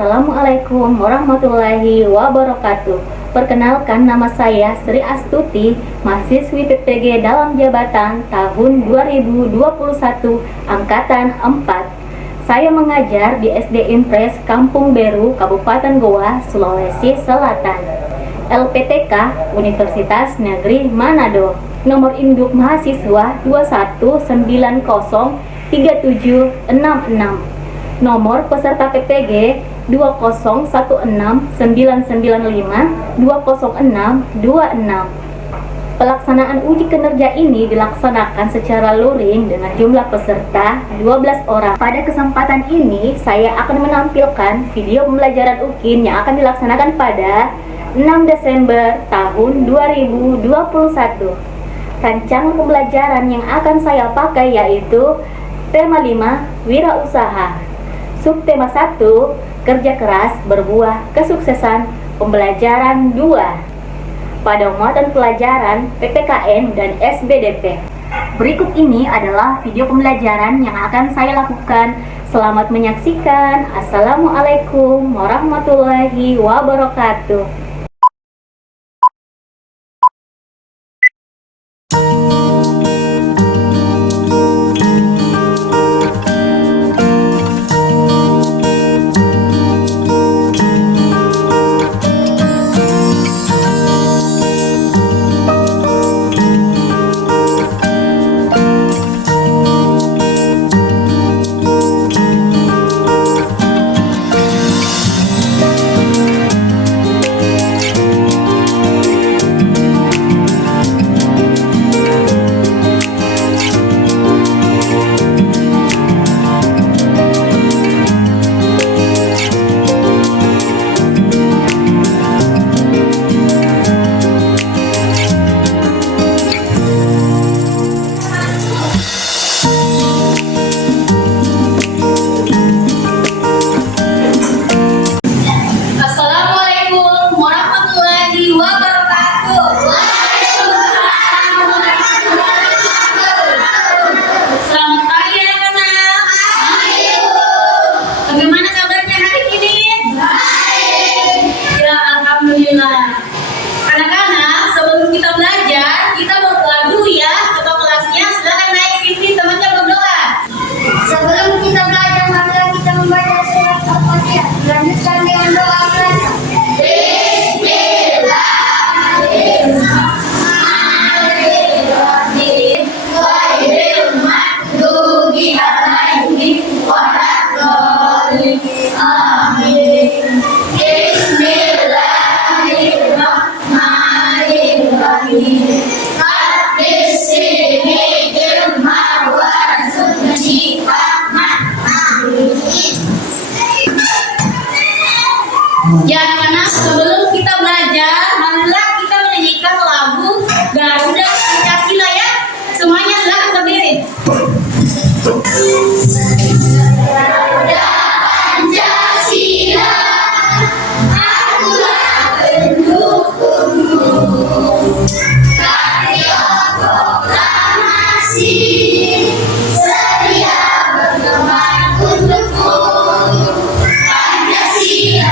Assalamualaikum warahmatullahi wabarakatuh. Perkenalkan, nama saya Sri Astuti, mahasiswi PPG dalam jabatan tahun 2021 angkatan 4. Saya mengajar di SD Impres Kampung Beru, Kabupaten Goa, Sulawesi Selatan. LPTK Universitas Negeri Manado. Nomor induk mahasiswa 21903766. Nomor peserta PPG 2016995200626. Pelaksanaan uji kinerja ini dilaksanakan secara luring dengan jumlah peserta 12 orang. Pada kesempatan ini, saya akan menampilkan video pembelajaran UKIN yang akan dilaksanakan pada 6 Desember tahun 2021. Rancangan pembelajaran yang akan saya pakai yaitu tema 5, wirausaha. Subtema 1, kerja keras berbuah kesuksesan. Pembelajaran 2, pada muatan pelajaran PPKN dan SBDP. Berikut ini adalah video pembelajaran yang akan saya lakukan. Selamat menyaksikan. Assalamualaikum warahmatullahi wabarakatuh. Anak-anak, sebelum kita belajar, kita berdoa dulu ya. Ketua kelasnya silakan naik pimpin temannya berdoa. Sebelum kita belajar, marilah kita membaca surat Al-Fatihah. Lanjutkan dengan doa belajar. Bismillahirrahmanirrahim. Ghairil maghdubi alaihim waladdallin. Amin. Ya anak-anak, sebelum kita belajar, marilah kita menyanyikan lagu Garuda Pancasila ya. Semuanya silakan berdiri. Garuda Pancasila, akulah pendukungmu. Karya proklamasi, sedia bergema untukmu. Pancasila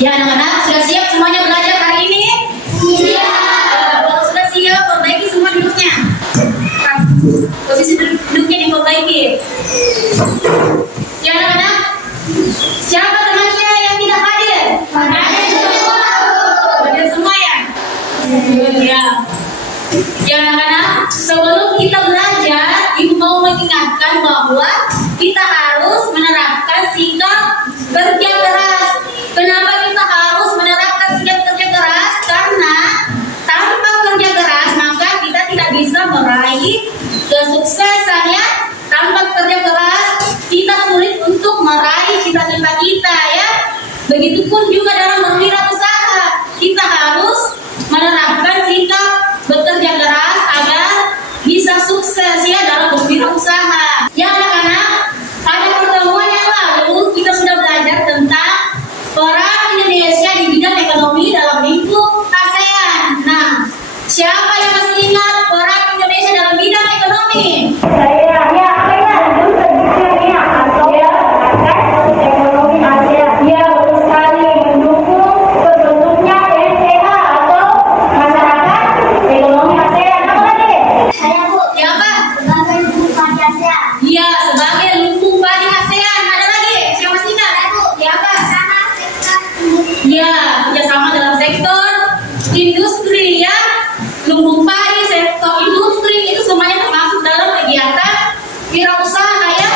ya anak-anak, sudah siap semuanya belajar hari ini? Siap. Kalau sudah siap, perbaiki semua duduknya. Posisi duduknya diperbaiki. Ya anak-anak, siapa temannya yang tidak hadir? Hadir semua. Hadir semua ya? Ya. Ya anak-anak, sebelum kita belajar, Ibu mau mengingatkan bahwa kita harus menerapkan sikap kerja keras. Kenapa kita harus menerapkan sikap kerja keras? Karena tanpa kerja keras maka kita tidak bisa meraih kesuksesan ya. Tanpa kerja keras kita sulit untuk meraih cita-cita kita ya. Begitupun juga dalam berwirausaha, kita harus menerapkan sikap bekerja keras agar bisa sukses ya dalam berwirausaha. Ya anak-anak, pada pertemuan yang lalu kita sudah belajar tentang peran Indonesia di bidang ekonomi dalam lingkup ASEAN. Nah, siapa yang masih ingat peran Indonesia dalam bidang ekonomi? Saya Bu, Siapa? sebagai guru Pancasila. Iya, sebagai lumbung padi ASEAN. Ada lagi? Siapa masih ingat? Siapa? Sana sektor industri. Ya, kerjasama dalam sektor industri ya. Lumbung padi, sektor industri itu semuanya termasuk dalam kegiatan wirausaha ya.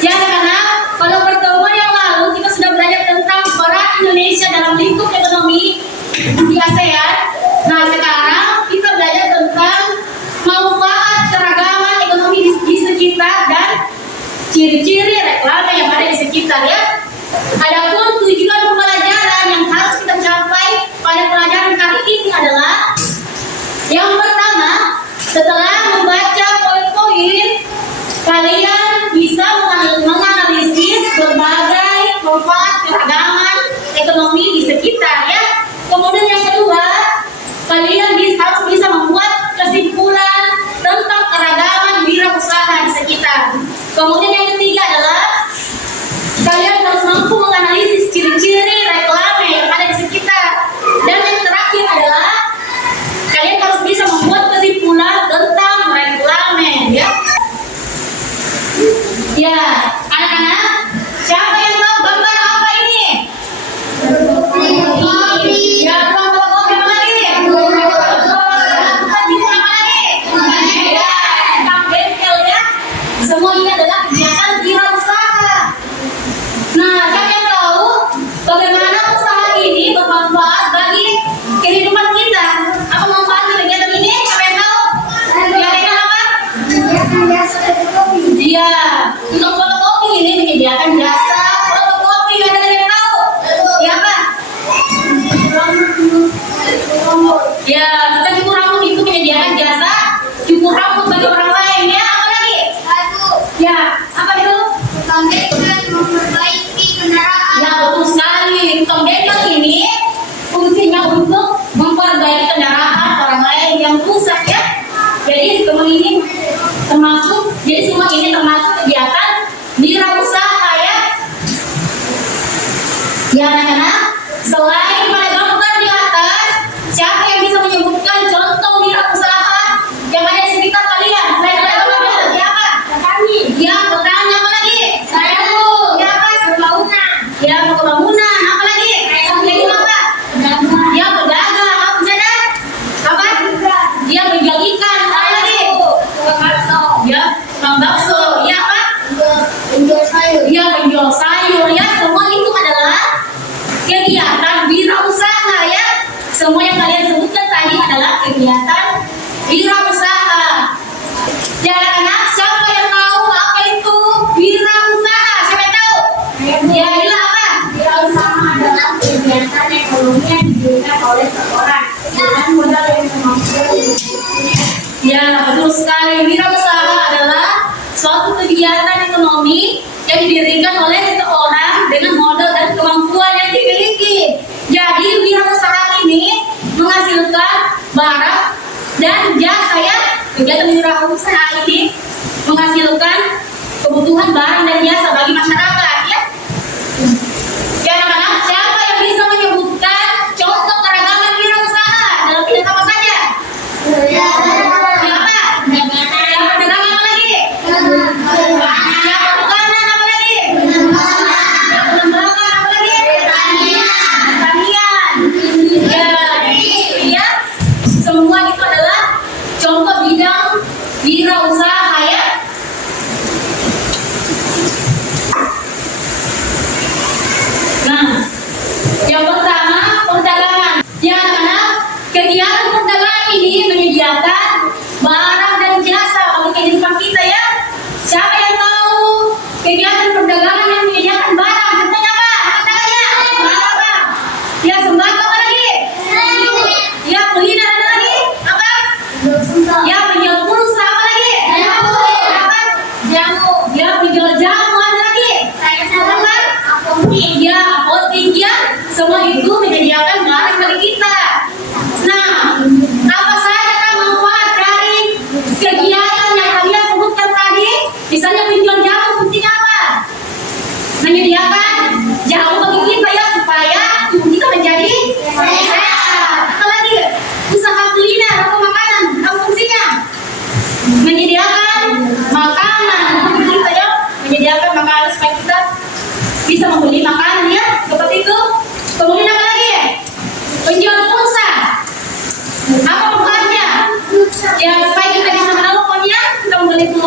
Ya anak-anak, pada pertemuan yang lalu kita sudah belajar tentang peran Indonesia dalam lingkup ekonomi di ASEAN. Nah, sekarang kita belajar tentang manfaat keragaman ekonomi di sekitar dan ciri-ciri reklame yang ada di sekitar ya. Adapun tujuan pembelajaran yang harus kita capai pada pelajaran kali ini adalah yang pertama, setelah membaca poin-poin, kalian bisa menganalisis berbagai manfaat keragaman ekonomi di sekitar ya. Kemudian yang kedua, kalian harus bisa membuat kesimpulan tentang keragaman wirausaha di sekitar. Kemudian yang ketiga adalah kalian harus mampu menganalisis ciri-ciri reklame yang ada di sekitar. Dan yang terakhir adalah kalian harus bisa membuat kesimpulan tentang reklame ya. Ya, anak-anak, siapa yang tahu gambar apa ini? Ya, ruang kopi apa lagi? Bukan itu apa lagi? Ya, tukang bengkel ya. Semua ini adalah kegiatan wirausaha. Nah, siapa yang tahu bagaimana usaha ini bermanfaat bagi kehidupan kita? Apa manfaat dari kegiatan ini? Siapa yang tahu? Kira-kira apa? Menyediakan jasa fotokopi. Iya, untuk fotokopi ini menyediakan jasa fotokopi. Ada yang tahu? Siapa? Ya, kita cukur rambut itu menyediakan jasa cukur rambut bagi orang lain ya. Apa lagi? Satu, Ya, apa itu? tukang bengkel memperbaiki kendaraan. Ya, betul sekali. Tukang bengkel ini fungsinya untuk memperbaiki kendaraan orang lain yang rusak ya. Jadi semua ini termasuk kegiatan wirausaha ya. Ya anak-anak, selain pada gambar di atas, siapa yang bisa menyebutkan contoh wirausaha yang ada di sekitar kalian? Selain pada gambar, siapa? Kami. Ya, petani apa lagi? Saya Bu. Siapa? Pembangunan. Ya, bangunan. Apa lagi? Yang apa? Ya, pedagang. Apa saja? Apa? Dia menjual ikan. Apa lagi? Ya, tukang bakso. Ya, apa? Menjual sayur. Dia menjual sayur ya. Semua itu adalah kegiatan wirausaha ya. Semua yang kalian sebutkan tadi adalah kegiatan wirausaha. Ya anak-anak, siapa yang tahu apa itu wirausaha? Siapa yang tahu? Ya, inilah apa? Wirausaha adalah kegiatan ekonomi yang didirikan oleh seorang dengan modal yang kemampuan. Ya, betul sekali. Wirausaha adalah suatu kegiatan ekonomi yang didirikan oleh seseorang dengan modal dan kemampuan yang dimiliki. Jadi, wirausaha ini menghasilkan barang dan jasa ya. Kegiatan wirausaha ini menghasilkan kebutuhan barang dan jasa bagi masyarakat ya. Ya anak-anak, siapa yang bisa menyebutkan contoh keragaman wirausaha dalam bidang apa saja? Siapa? Yang pedagang apa lagi? Yang pertanian apa lagi? Yang pengembangan apa lagi? Pertanian. Ya, semua itu adalah contoh bidang wirausaha ya.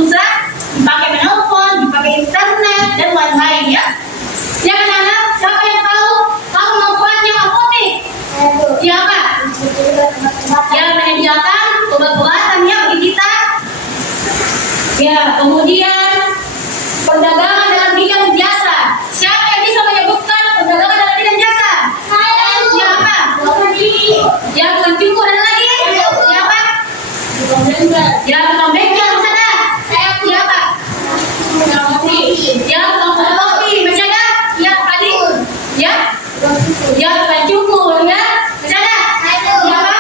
pulsa, dipakai menelpon, dipakai internet dan lain-lain ya. Ya kan anak? Siapa yang tahu manfaatnya apotek? Ya Kak? Ya menyediakan obat-obatan ya bagi kita. Ya, kemudian perdagangan dalam bidang jasa. Siapa yang bisa menyebutkan perdagangan dalam bidang jasa? Siapa? Ya, bukan cukup ada lagi? Siapa? Ya, tukang bengkel sana. Siapa? Ya, tukang fotokopi masih ada? Ya, tadi. Ya? Ya, tukang cukur ya. Masih ada? Siapa?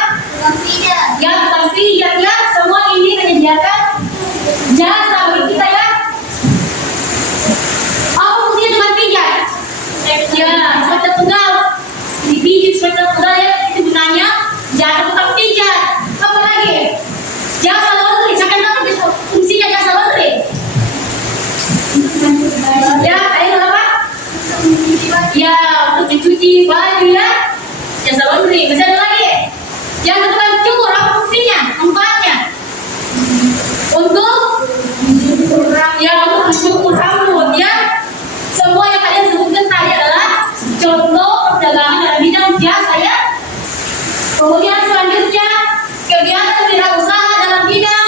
Ya, tukang pijat ya. Semua ini menyediakan jasa bagi kita ya. Apa fungsinya tukang pijat? Ya, sepeda pegal. Dipijit sepeda pegal ya. Itu gunanya jasa tukang pijat. Apa lagi? Jasa laundry. Siapa yang tahu fungsinya jasa laundry? Ya, ayo apa? Ya, untuk dicuci baju ya. Jasa laundry. Masih ada lagi? Yang tukang cukur apa fungsinya? Manfaatnya? Untuk mencukur rambut ya. Semua yang kalian sebutkan tadi adalah contoh perdagangan dalam bidang jasa ya. Kemudian selanjutnya kegiatan wirausaha dalam bidang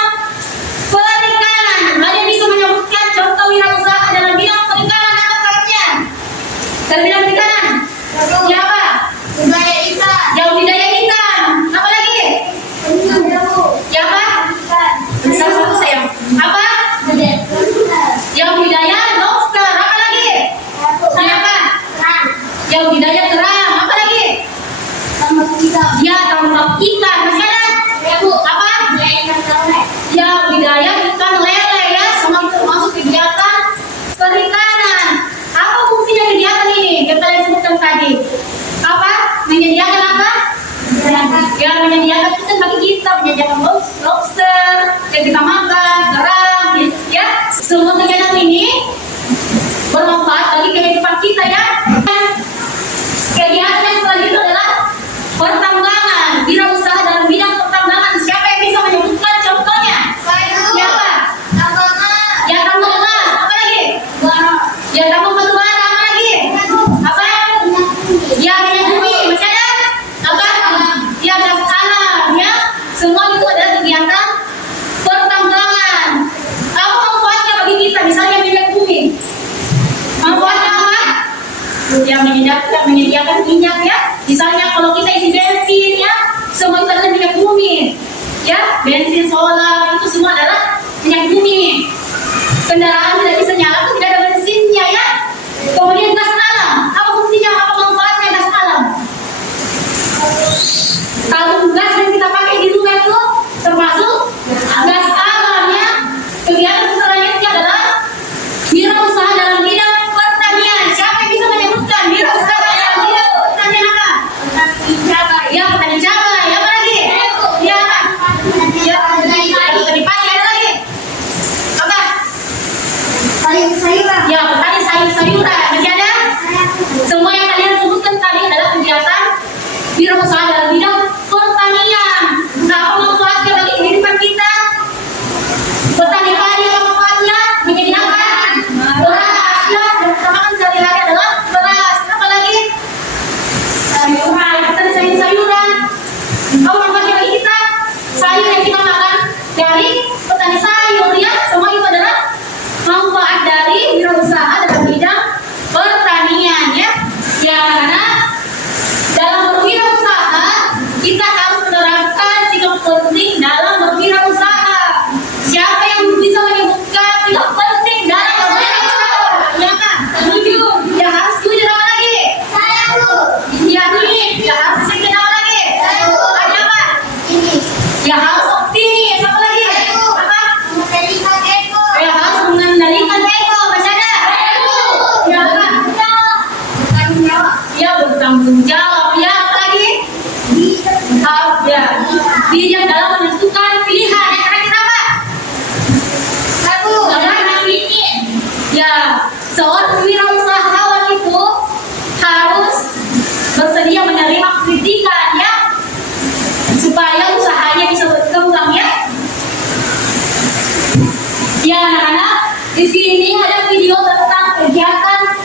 perikanan. Ada yang bisa menyebutkan contoh wirausaha dalam bidang perikanan apa kalian? Dalam bidang perikanan? Siapa? Yang budidaya ikan. Apa lagi? Siapa? Satu sayang. Apa? Yang budidaya lobster. Apa lagi? Siapa? Yang budidaya kerang. Apa lagi? Ya, tambak ikan. Masih ada? Apa? Ya, budidaya ikan lele ya. Semua itu termasuk kegiatan perikanan. Apa fungsinya kegiatan ini? Yang kalian sebutkan tadi. Apa? Menyediakan apa? Ya, menyediakan ikan bagi kita, menyediakan lobster yang kita makan, kerang, ya. Semua kegiatan ini bermanfaat bagi kehidupan kita ya. Kegiatan yang selanjutnya adalah pertambangan, wirausaha dalam bidang pertambangan. Siapa yang bisa menyebutkan contohnya? Siapa? Ya, tambang emas. Apa lagi? Ya, tambang batu bara. Apa lagi? Apa? Ya, minyak bumi. Masih ada? Apa? Ya, gas alam ya. Semua itu adalah kegiatan pertambangan. Apa manfaatnya bagi kita? Misalnya minyak bumi. Manfaatnya apa? Ya, menyediakan minyak ya. Misalnya kalau kita isi bensin ya, semua itu adalah minyak bumi. Ya, bensin, solar itu semua adalah minyak bumi. Kendaraan tidak bisa nyala itu tidak ada bensinnya ya. Kemudian gas alam. Apa fungsinya? Apa manfaatnya gas alam? Tabung gas yang kita pakai di rumah itu termasuk gas alam ya. Kegiatan selanjutnya adalah wirausaha dalam bidang pertanian. Siapa yang bisa menyebutkan wirausaha dalam bidang pertanian apa? Ya, petani cabai. Apa lagi? Ya, apa? Ya, petani padi. Ada lagi? Apa? Ya, petani sayur-sayuran. Masih ada? Semua yang kalian sebutkan tadi adalah kegiatan wirausaha dalam bidang pertanian. Nah, apa manfaatnya bagi kehidupan kita? Petani padi apa manfaatnya? Menjadi apa? Beras ya. Yang kita makan sehari-hari adalah beras. Apa lagi? Sayuran. Petani sayur-sayuran. Apa manfaatnya bagi kita? Sayur yang kita makan dari petani sayur ya. Semua itu adalah manfaat dari wirausaha dalam bidang pertanian ya. Ya, karena dalam berwirausaha kita harus menerapkan sikap penting dalam berwirausaha. Siapa yang bisa menyebutkan sikap penting dalam berwirausaha? Ya kan? Setuju. Ya, harus setuju. Apa lagi? Ya, nih. Ya, harus setuju. Apa lagi? Ada apa? Ya, harus optimis. Apa lagi? Apa? Ya, harus mengendalikan ego. Masih ada? Ya, apa? Ya, bertanggung jawab. Ya, apa lagi? Ya, bijak dalam menentukan pilihan. Yang terakhir apa? Ya, seorang wirausahawan itu harus bersedia menerima kritikan ya, supaya usahanya bisa berkembang ya. Ya anak-anak, di sini ada video tentang kegiatan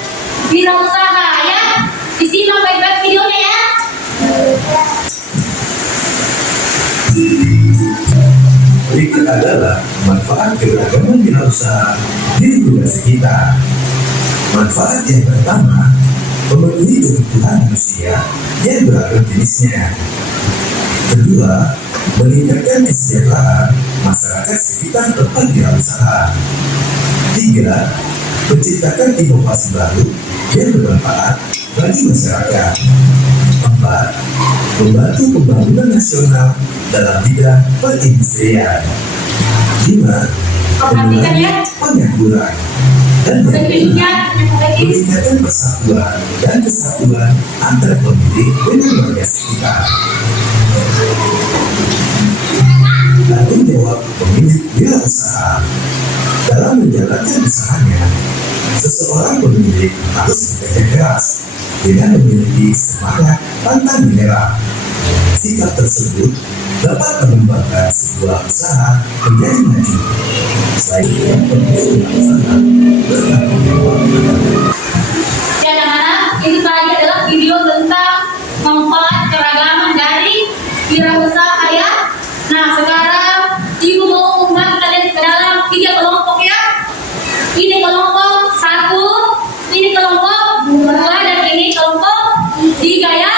wirausaha ya. Disimak baik-baik videonya ya. Berikut adalah manfaat keberagaman wirausaha di lingkungan sekitar. Manfaat yang pertama, memenuhi kebutuhan manusia yang beragam jenisnya. Kedua, meningkatkan kesejahteraan masyarakat sekitar tempat wirausaha. Tiga, menciptakan inovasi baru yang bermanfaat bagi masyarakat. Empat, membantu pembangunan nasional dalam bidang perindustrian. Lima, Perhatikan ya. pengangguran. Dan yang kelima, meningkatkan persatuan dan kesatuan antar pemilik dengan warga sekitar. Tanggung jawab pemilik wirausaha dalam menjalankan usahanya. Seseorang pemilik harus bekerja keras dengan memiliki semangat pantang menyerah. Sikap tersebut dapat mengembangkan sebuah usaha menjadi maju. Selain itu, pemilik usaha bertanggung jawab terhadap Ya anak-anak, ini tadi adalah video tentang manfaat keragaman dari wirausaha ya. Nah sekarang ibu mau membagi kalian ke dalam 3 kelompok ya. Ini kelompok 1, ini kelompok 2, dan ini kelompok 3 ya.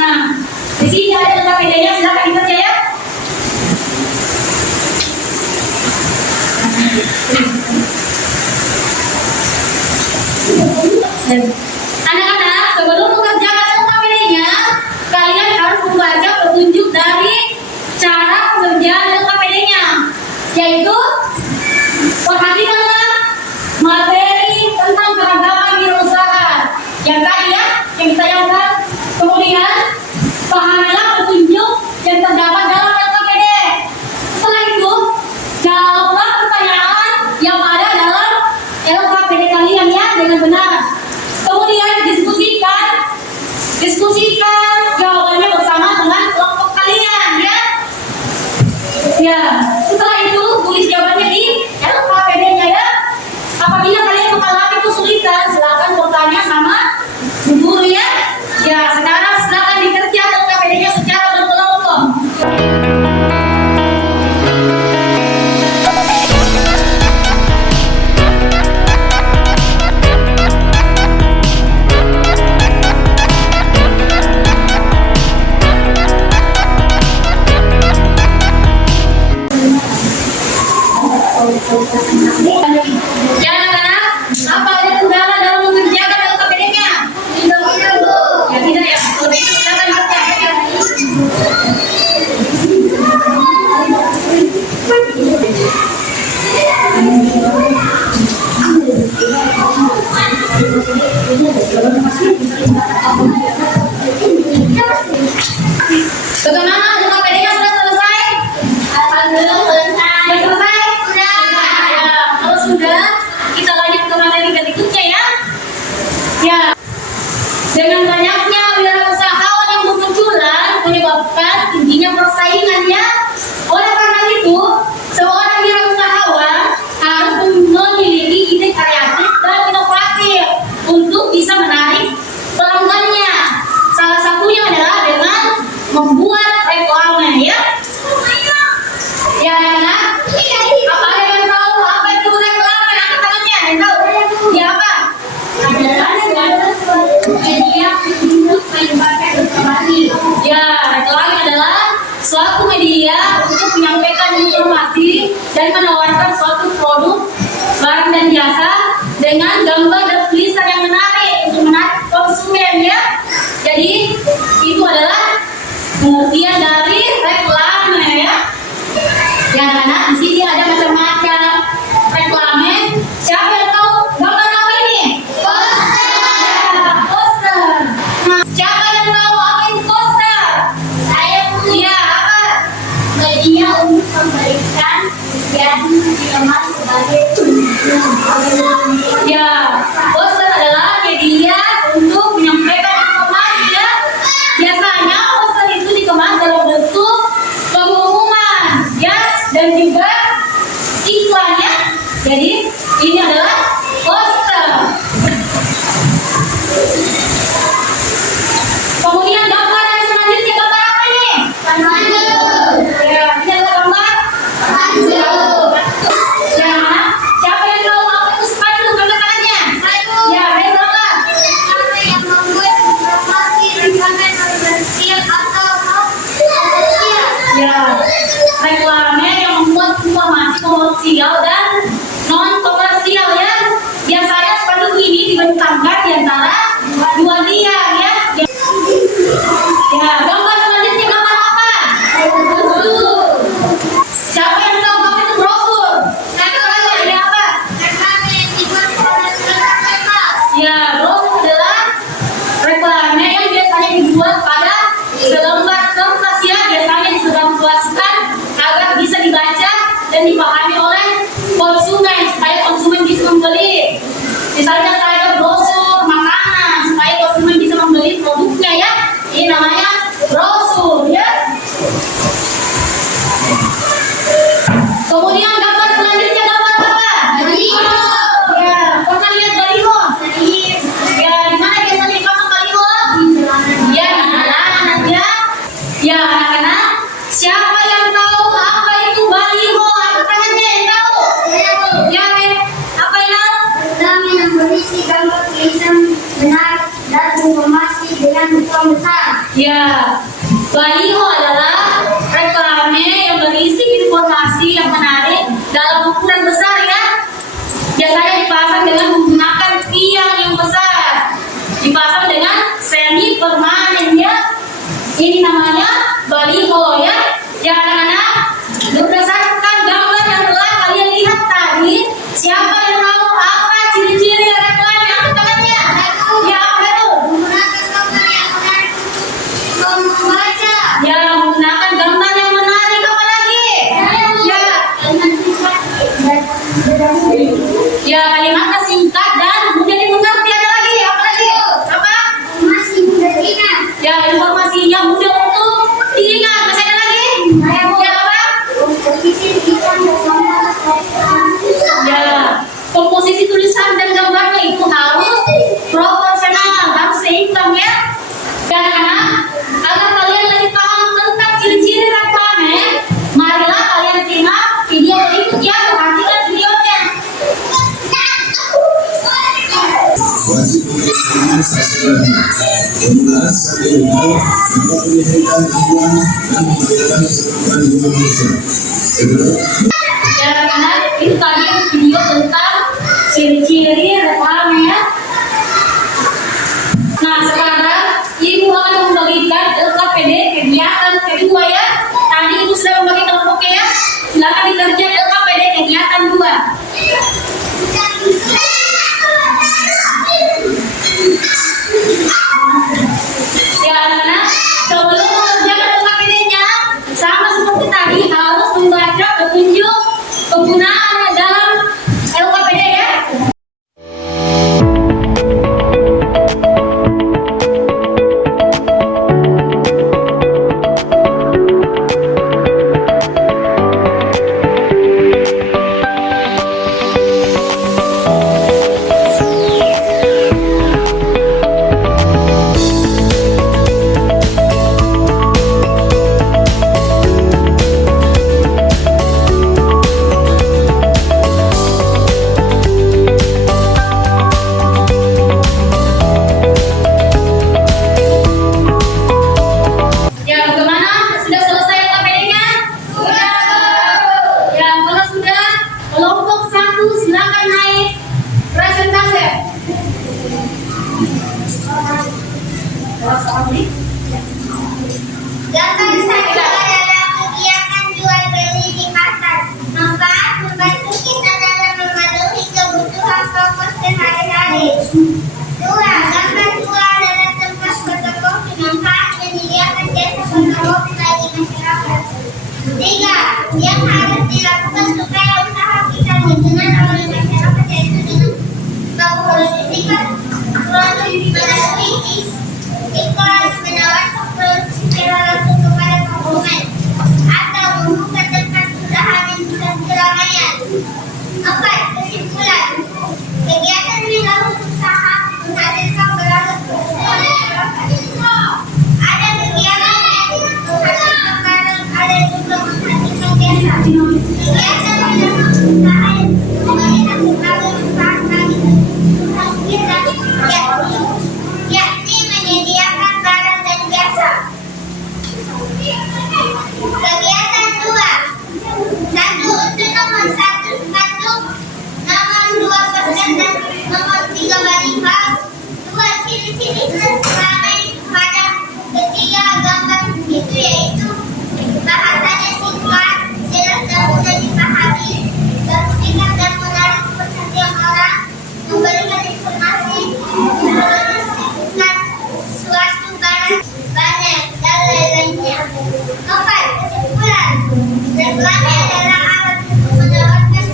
Nah di sini ada tentang bedanya, silakan dibaca ya. Anak-anak, sebelum mengerjakan LKPD-nya, kalian harus membaca petunjuk dari cara pengerjaan LKPD-nya, yaitu perhatikanlah materi tentang keragaman wirausaha yang tadi ya, yang ditayangkan. Kemudian pahamilah petunjuk yang terdapat dalam LKPD. Setelah itu, jawablah pertanyaan yang ada dalam LKPD kalian ya dengan benar. Kemudian diskusikan jawabannya bersama dengan kelompok kalian ya. Ya, setelah itu tulis jawabannya di LKPD-nya ya. Apabila kalian mengalami kesulitan, silakan bertanya sama Bu Guru ya. Ya, sekarang silakan dikerjakan LKPD-nya secara berkelompok. Ya anak-anak, apa ada kendala dalam mengerjakan LKPD-nya? Tidak, Bu. Ya tidak ya. Kalau begitu silakan dikerjakan. Bagaimana LKPD-nya sudah selesai? Belum selesai. Sudah selesai? Sudah. Ya, kalau sudah, kita lanjut ke materi berikutnya ya. Ya, dengan banyaknya wirausahawan yang bermunculan menyebabkan tingginya persaingan ya. Oleh karena itu, seorang wirausahawan harus memiliki ide kreatif dan inovatif untuk bisa menarik pelanggannya. Salah satunya adalah dengan membuat reklame ya. Ya anak-anak, apa ada yang tahu apa itu reklame? Angkat tangannya, yang tahu? Ya apa? Adalah suatu media untuk menyebarkan informasi. Ya, reklame adalah suatu media untuk menyampaikan informasi dan menawarkan suatu produk, barang dan jasa dengan gambar dan tulisan yang menarik untuk menarik konsumen ya. Jadi itu adalah pengertian dari reklame ya. Ya anak-anak, di sini ada macam-macam reklame. Siapa yang tahu gambar apa ini? Poster. Ya, poster. Nah, siapa yang tahu apa itu poster? Saya punya. Apa? Media untuk memberikan dan dikemas sebagai Ya, poster adalah media untuk menyampaikan informasi ya. Biasanya poster itu dikemas dalam bentuk Ya, Ren. Apa ini? Kami yang berisi gambar tulisan benar dan informasi dengan betul besar. Ya, baliho adalah reklame yang berisi informasi yang menarik dalam ukuran besar ya. Biasanya dipasang dengan menggunakan tiang yang besar. Dipasang dengan semi permanen ya. Ini namanya baliho ya. Ya anak-anak, berdasarkan gambar yang telah kalian lihat tadi, siapa yang tahu apa ciri-ciri reklame? Angkat tangannya. Ya, apa itu? Menggunakan gambar yang menarik untuk membaca. Ya, menggunakan gambar yang menarik. Apa lagi? Ya, Dengan sifat dan berdasar. ya kalimatnya singkat dan mudah dimengerti. Ada lagi? Apa lagi? Apa? Masih mudah diingat. Ya, informasinya mudah untuk diingat. Masih ada lagi? Ya, apa? Posisi tulisan dan gambar. Ya, komposisi tulisan dan gambarnya itu harus proporsional dan seimbang ya. Dan anak-anak, agar kalian lebih paham tentang ciri-ciri reklame, marilah kalian simak video berikut ya. Perhatikan videonya. Wajib untuk sasaran penggunaan strategi untuk menyampaikan tujuan dan membayarkan keseluruhan Indonesia. Ya anak-anak, itu tadi video tentang ciri-ciri reklame ya. Nah sekarang ibu akan membagikan LKPD kegiatan kedua ya. Tadi ibu sudah membagi kelompoknya ya. Silakan dikerjakan LKPD kegiatan 2. Ya anak-anak, sebelum mengerjakan LKPD-nya, sama seperti tadi harus membaca petunjuk penggunaan dalam LKPD ya. Ya, bagaimana? Sudah selesai LKPD-nya? Sudah. Ya, kalau sudah, kelompok 1 silakan naik presentase. Gambar satu adalah kegiatan jual beli di pasar. Manfaat membantu kita dalam memenuhi kebutuhan pokok sehari-hari. Dua, gambar dua adalah tempat fotokopi. Manfaat menyediakan jasa fotokopi bagi masyarakat. Tiga, yang harus dilakukan supaya usaha kita dikenal oleh masyarakat yaitu dengan mempublikasikan produk melalui iklan, menawarkan produk secara langsung kepada konsumen, atau membuka tempat usaha di pusat keramaian. Empat, kesimpulan. Kegiatan wirausaha menghadirkan beragam keuntungan masyarakat. Ada kegiatan yang menghasilkan barang, ada juga menghasilkan jasa. Kegiatan wirausaha yang memberikan berbagai manfaat bagi kita, yakni menyediakan barang dan jasa. Kegiatan dua, satu untuk nomor satu sepatu, nomor dua persen dan nomor tiga balita. Dua, ciri-ciri reklame pada ketiga gambar itu yaitu bahasanya singkat, jelas dan mudah dipahami, bersingkat dan menarik perhatian orang, memberikan informasi, menunjukkan suatu barang banyak dan lain-lainnya. Empat, kesimpulan. Reklame adalah alat untuk menawarkan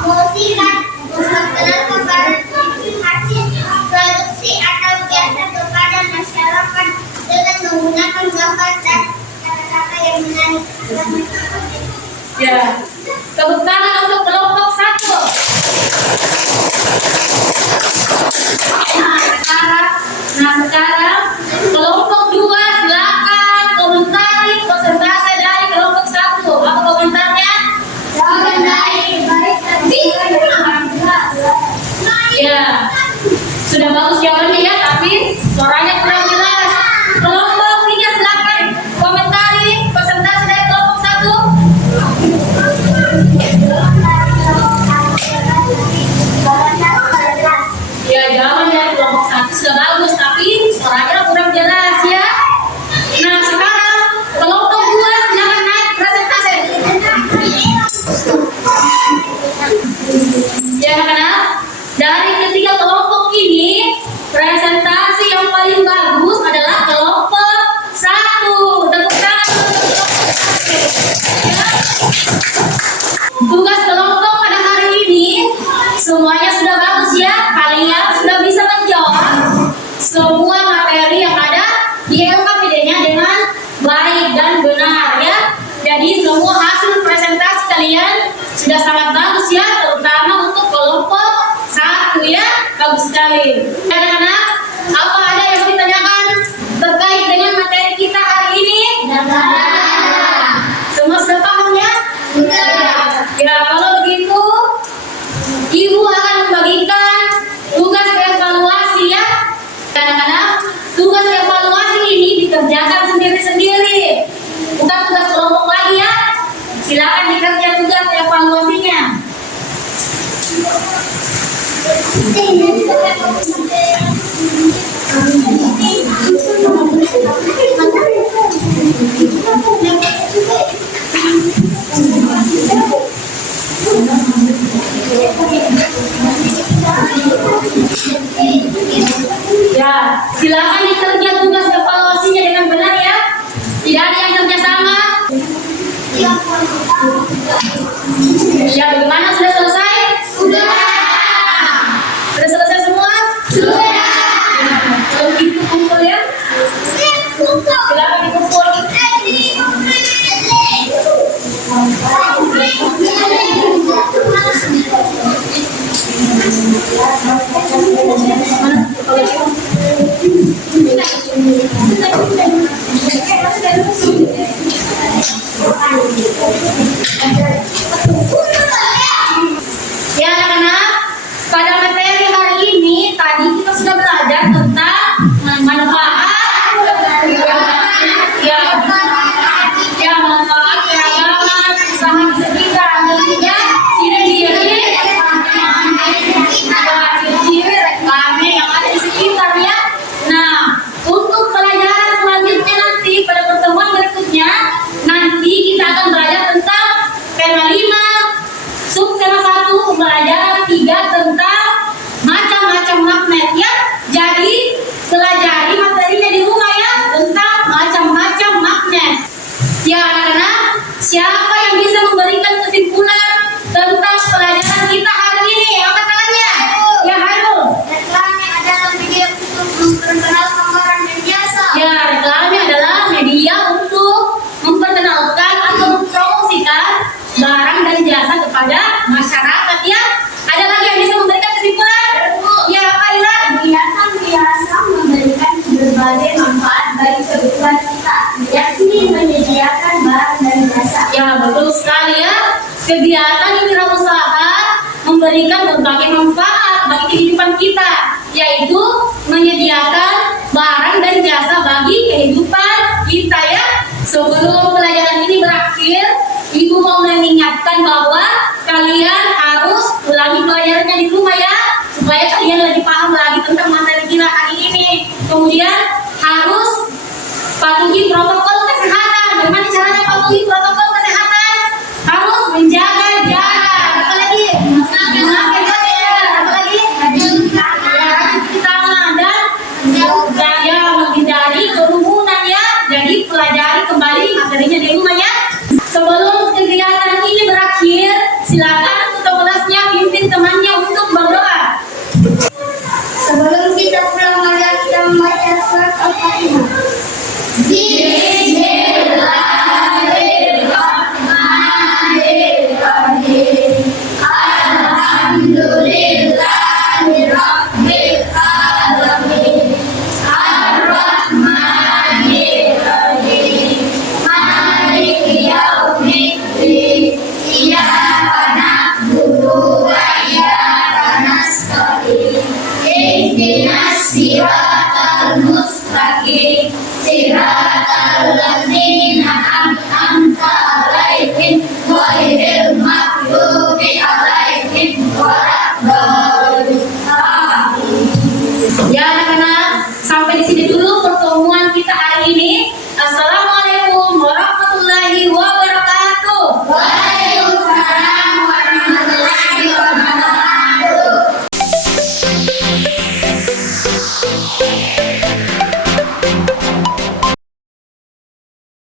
mempromosikan, memperkenalkan barang hasil produksi atau jasa kepada masyarakat dengan menggunakan gambar dan kata-kata yang menarik. Ya, tepuk tangan untuk kelompok 1. Nah sekarang kelompok 2 silakan komentari persentase dari kelompok 1. Apa komentarnya? Ya, jawaban dari kelompok 1 sudah bagus, tapi suaranya kurang jelas ya. Nah, sekarang kelompok 2 silakan naik presentasi. Ya, anak-anak, dari ketiga kelompok ini, presentasi yang paling bagus adalah kelompok 1. Tepuk tangan untuk kelompok 1. Ya. Tugas kelompok pada hari ini semuanya sudah bagus ya. Kalian sudah bisa menjawab semua materi yang ada di LKPD-nya dengan baik dan benar ya. Jadi semua hasil presentasi kalian sudah sangat bagus ya, terutama untuk kelompok 1 ya. Bagus sekali. Anak-anak, apa ada yang ditanyakan terkait dengan materi kita hari ini? Semua sudah paham ya? Ya, kalau begitu Ibu akan membagikan tugas evaluasi ya. Anak-anak, tugas evaluasi ini dikerjakan sendiri-sendiri, bukan tugas kelompok lagi ya. Silakan dikerjakan tugas evaluasinya. Ya, silakan dikerja tugas evaluasinya dengan benar ya. Tidak ada yang kerja sama. Ya, bagaimana, sudah selesai? Sudah. Sudah selesai semua? Sudah. Kalau begitu kumpul ya. Silakan dikumpul. Ya anak-anak, pada materi hari ini tadi kita sudah belajar tentang manfaat manfaat keragaman usaha di sekitar tentunya ciri-ciri reklame yang ada di sekitar ya. Nah, untuk pelajaran selanjutnya nanti pada pertemuan berikutnya nanti kita akan belajar tentang tema 5, subtema 1, pembelajaran 3 tentang macam-macam magnet ya. Jadi pelajari materinya di rumah ya tentang macam-macam magnet. Ya anak-anak, siapa yang bisa memberikan kesimpulan tentang pelajaran kita hari ini? Angkat tangannya. Ya, Hairul. Reklame adalah media untuk memperkenalkan barang dan jasa. Ya, reklame adalah media untuk memperkenalkan atau mempromosikan barang dan jasa kepada masyarakat ya. Ada lagi yang bisa memberikan kesimpulan? Ya, apa Ira? Kegiatan biasa memberikan berbagai manfaat bagi kehidupan kita, yakni menyediakan barang dan jasa. Ya, betul sekali ya. Kegiatan wirausaha memberikan berbagai manfaat bagi kehidupan kita, yaitu menyediakan barang dan jasa bagi kehidupan kita ya. Sebelum pelajaran ini berakhir, Ibu mau mengingatkan bahwa kalian harus ulangi pelajarannya di rumah ya, supaya kalian lebih paham lagi tentang materi kita hari ini. Kemudian harus patuhi protokol kesehatan. Bagaimana caranya patuhi protokol kesehatan? Harus menjaga jarak. Apa lagi? Memakai masker. Apa lagi? Cuci tangan dan menghindari kerumunan ya. Jadi pelajari kembali materinya di rumah ya. Sebelum kegiatan ini berakhir, silakan ketua kelasnya pimpin temannya untuk berdoa. Sebelum kita pulang, mari kita membaca surat Al-Fatihah. Bismillahirrahmanirrahim. Alhamdulillahirabbil alamin. Ar-Rahmanir-Rahim. Maliki yaumiddin. Iyyaka na'budu Bukan